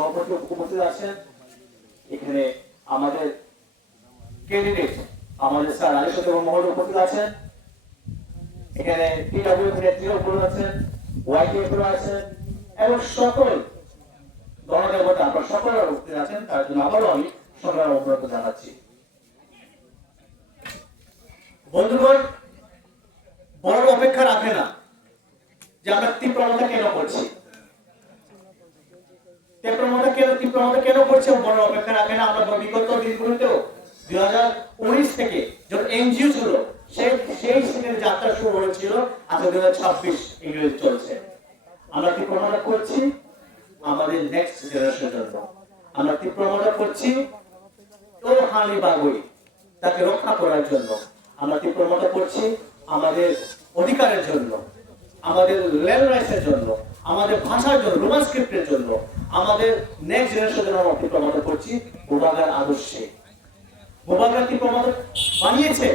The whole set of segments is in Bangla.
সভাপতি উপস্থিত আছেন, এখানে আমাদের ক্যান্ডিডেট আমাদের স্যার আলিশাদ মহোদয় উপস্থিত আছেন, এখানে টিডব্লিউ নেত্রীরা উপস্থিত আছেন, ওয়াইটিএফ আছেন এবং সকল গণদেবতা আপনারা সকলের উপস্থিত আছেন। তার জন্য আবারও আমি সকলের অবগত জানাচ্ছি। বন্ধুগণ, বড় অপেক্ষা রাখে না যে আমরা তীব্রতা কেন করছি, তীব্রতা কেন করছি, বড় অপেক্ষা রাখে না। আমরা বিগত দিনগুলোতেও 2019 থেকে যখন এনজিও ছিল সেই সিনের যাত্রা শুরু হয়েছিল, আজ 2026 ইংরেজি চলছে। আমরা তীব্রতা করছি আমাদের নেক্সট জেনারেশনের জন্য, আমরা তীব্রতা করছি ও হানি বাগুই তাকে রক্ষা করার জন্য, আমরা তীব্রতা করছি আমাদের অধিকারের জন্য, আমাদের ল্যান্ড রাইটসের জন্য, আমাদের ভাষার জন্য, রোমান স্ক্রিপ্টের জন্য, আমাদের নেক্সট জেনারেশনের জন্য আমরা তীব্রতা করছি বোবাগার আদর্শে। বোবাগার তীব্রতা বানিয়েছে,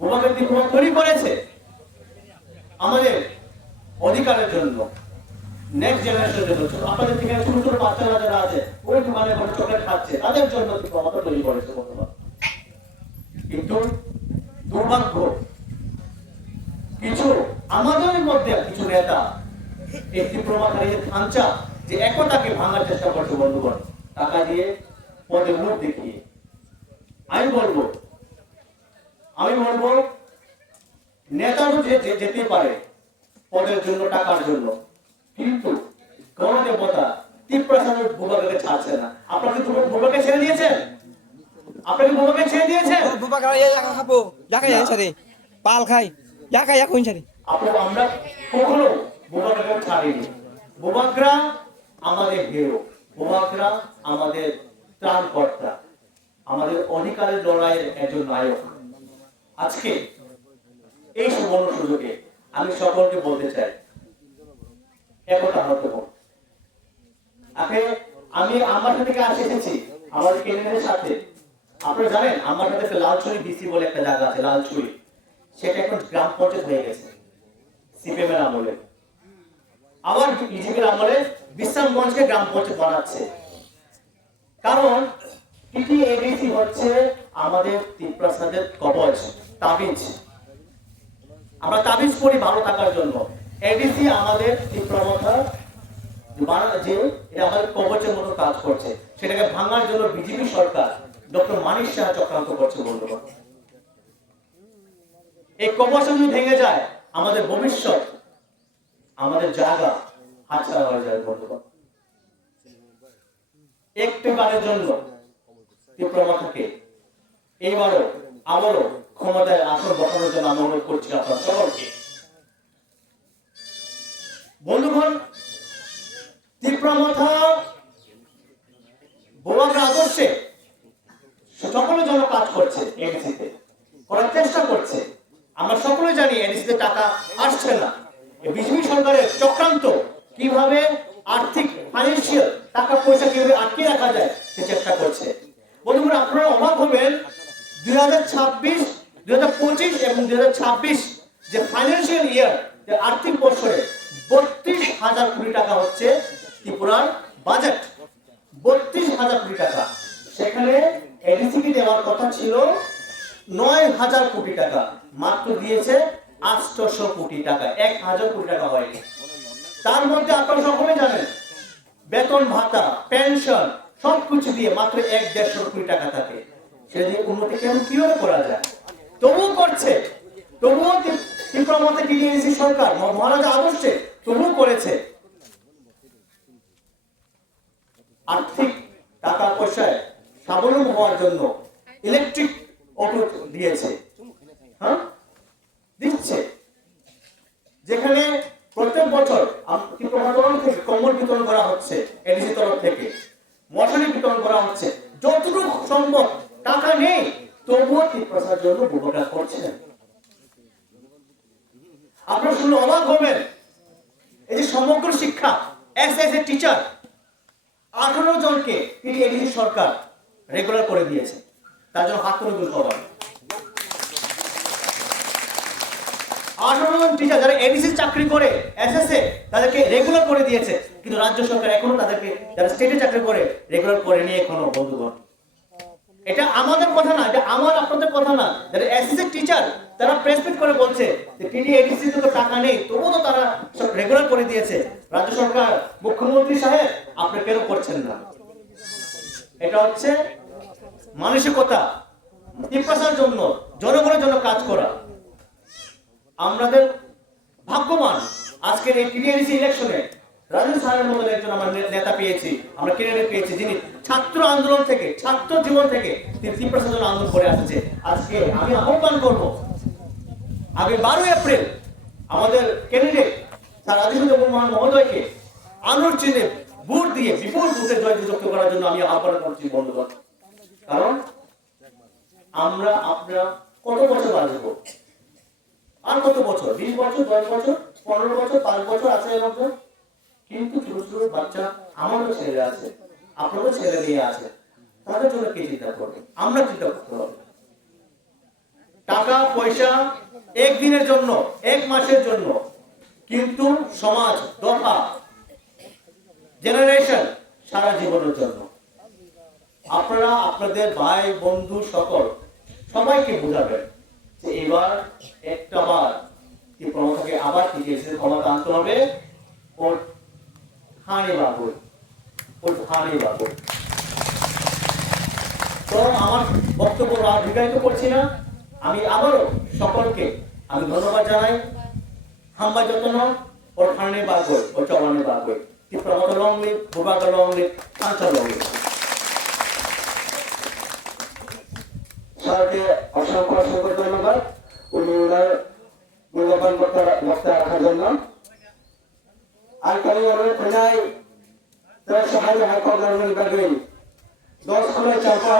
বোবাগার তীব্রতা তৈরি করেছে আমাদের অধিকারের জন্য, নেক্সট জেনারেশনের জন্য। আপনাদের থেকে ছোট ছোট বাচ্চারা যারা আছে ওই দোকানে কোনো চকলেট খাচ্ছে তাদের জন্য তীব্রতা তৈরি করেছে বন্ধুরা। কিন্তু দুর্ভাগ্য কিছু আমাদের মধ্যে কিছু নেতা এই তীব্রতাকারীদের খাঁচা যে একতাকে ভাঙার চেষ্টা করছে বন্ধুগণ, টাকা দিয়ে পদে মুখ দেখিয়ে। আমি বলবো নেতা যে যেতে পারে পদের জন্য, টাকার জন্য, কিন্তু গণদেবতা তীব্রতার ভূভাগকে ছাড়ছে না। আপনাকে ভূভাগকে ছেড়ে দিয়েছেন, আপনাকে ভূভাগকে ছেড়ে দিয়েছেন। পাল খাই আমরা কখনো ভূভাগকে ছাড়িনি। ভূভাগরা আমাদের হিরো, ভূভাগরা আমাদের ত্রাণকর্তা, আমাদের অধিকারের লড়াইয়ের একজন নায়ক। আজকে এই সুবর্ণ সুযোগে আমি সকলকে বলতে চাই একতা হতে হবে। আমি আমার থেকে এসেছি আমাদের কেন্দ্রের সাথে। আপনারা জানেন আমার সাথে লালছড়ি বিসি বলে একটা জায়গা আছে, লালছড়ি, সেটা এখন গ্রাম পঞ্চায়েত হয়ে গেছে সিপিএম এর আমলে। আবার বিজেপির আমলে বিশ্রামগঞ্জকে গ্রাম পঞ্চায়েত বানাচ্ছে। কারণ এডিসি হচ্ছে আমাদের তীব্রতাদের কবচ, তাবিজ। আমরা তাবিজ করি ভালো থাকার জন্য। এডিসি আমাদের তীব্রতা যে এটা আমাদের কবচের মতো কাজ করছে, সেটাকে ভাঙার জন্য বিজেপি সরকার ডক্টর মানিক সাহা চক্রান্ত করছে বন্ধুগণ। এই কবচ যদি ভেঙে যায় আমাদের ভবিষ্যৎ, আমাদের জায়গা হাতছাড়া হয়ে যাবে বন্ধুগণ। একটু বারের জন্য তীব্রতাকে এইবারও আবারও ক্ষমতায় আসন বসানোর জন্য আমি অনুরোধ করছি আপনার সকলকে। বন্ধুগণ, তীব্রতা বোবাগার আদর্শে সকলের জন্য কাজ করছে, এডিসিতে করার চেষ্টা করছে। আমরা সকলে জানি এডিসিতে টাকা আসছে না। বিজেপি সরকারের চক্রান্ত কিভাবে আর্থিক ফাইন্যান্সিয়াল টাকা পয়সা কিভাবে আটকে রাখা যায় সে চেষ্টা করছে। বন্ধুরা, আপনারা অবাক হবেন 2026, 2025 এবং 2026 যে ফাইন্যান্সিয়াল ইয়ার, যে আর্থিক বছরে 32,000 কোটি টাকা হচ্ছে ত্রিপুরার বাজেট। 32,000 কোটি টাকা, সেখানে এডিসিকে দেওয়ার কথা ছিল 9,000 কোটি টাকা, মাত্র দিয়েছে 800 কোটি টাকা, 1,000 কোটি টাকা হয়নি। তার মধ্যে আপনারা সকলে জানেন বেতন ভাতা, পেনশন সবকিছু দিয়ে মাত্র 1-150 কোটি টাকা থাকে। সেদিকে উন্নতি কিভাবে করা যায়? তবুও করছে, তবুও তীব্রতা টিএনসি সরকার মহারাজা আদর্শে তবুও করেছে। আর্থিক টাকা পয়সায় স্বাবলম্বী হওয়ার জন্য ইলেকট্রিক অটো দিয়েছে, দিচ্ছে। যেখানে প্রত্যেক বছর থেকে কম্বল বিতরণ করা হচ্ছে, এডিসি তরফ থেকে মশারি বিতরণ করা হচ্ছে। যতটুকু সম্ভব, টাকা নেই তবুও তীব্রতার জন্য ভূমিকা করছেন। আপনারা শুনে অবাক হবেন, এই যে সমগ্র শিক্ষা এস এ টিচার 18 জনকে এডিসি সরকার রেগুলার করে দিয়েছে। তার জন্য হাত করে তুলতে হবে। 18 জন টিচার যারা এডিসি চাকরি করে এসএসএ তাদেরকে রেগুলার করে দিয়েছে, কিন্তু রাজ্য সরকার এখনো তাদেরকে যারা স্টেটে চাকরি করে রেগুলার করে নিয়ে এখনো বন্ধুগণ। এটা আমাদের কথা না, এটা আমার আপনাদের কথা না। যারা এসএসসি টিচার তারা প্রেসমিট করে বলছে যে টিডি এডিসি তো টাকা নেই, তবুও তো তারা সব রেগুলার করে দিয়েছে। রাজ্য সরকার, মুখ্যমন্ত্রী সাহেব, আপনি কেন করছেন না? এটা হচ্ছে মানসিকতা, টিপ্পাসার জন্য, জনগণের জন্য কাজ করা। আমাদের ভাগ্যবান আজকের এই টিডিএডিসি ইলেকশনে রাজেশ স্যারের মতো একজন আমরা নেতা পেয়েছি, আমরা ক্যান্ডিডেট পেয়েছি, যিনি ছাত্র আন্দোলন থেকে, ছাত্র জীবন থেকে তিনি 3% জন্য আন্দোলন করে আসছে। আজকে আমি আহ্বান করব আগামী 12 এপ্রিল আমাদের ক্যান্ডিডেট স্যার রাজেশ মহোদয়কে আলোর চিহ্নে ভোট দিয়ে বিপুল ভোটে জয়যুক্ত করার জন্য আমি আহ্বান করছি বন্ধুগণ। কারণ আমরা আপনারা কত বছর বাঁচবো, আর কত বছর, 20 বছর, 10 বছর, 15 বছর, 5 বছর আছে এর মধ্যে। কিন্তু ছোট ছোট বাচ্চা, আমারও ছেলে আছে, আপনারও ছেলে মেয়ে আছে, তাদের জন্য কে চিন্তা করবে? আমরা চিন্তা করতে হবে। টাকা পয়সা একদিনের জন্য, এক মাসের জন্য, কিন্তু সমাজ, দফা, জেনারেশন সারা জীবনের জন্য। আপনারা আপনাদের ভাই বন্ধু সকল সবাইকে বোঝাবেন যে এবার একটা বার কি প্রমোটাকে আবার টিকেছে ক্ষমতা আনতে হবে। ওর হানি বাবু, ওর হানি বাবু। তো আমার বক্তব্য আর দীর্ঘায়িত করছি না। আমি আবারও সকলকে আমি ধন্যবাদ জানাই। হাম্বা যত্ন ওর খানে বাগো, ওর চবানে বাগো, কি প্রমোট লংলি, ভূভাগ লংলি, কাঞ্চল লংলি। স্যারকে অসংখ্য অসংখ্য ধন্যবাদ উনি ওনার মূল্যবান বক্তা রাখার জন্য। আর kami orang penai terus sehari hari kau dalam negeri 10 kali campur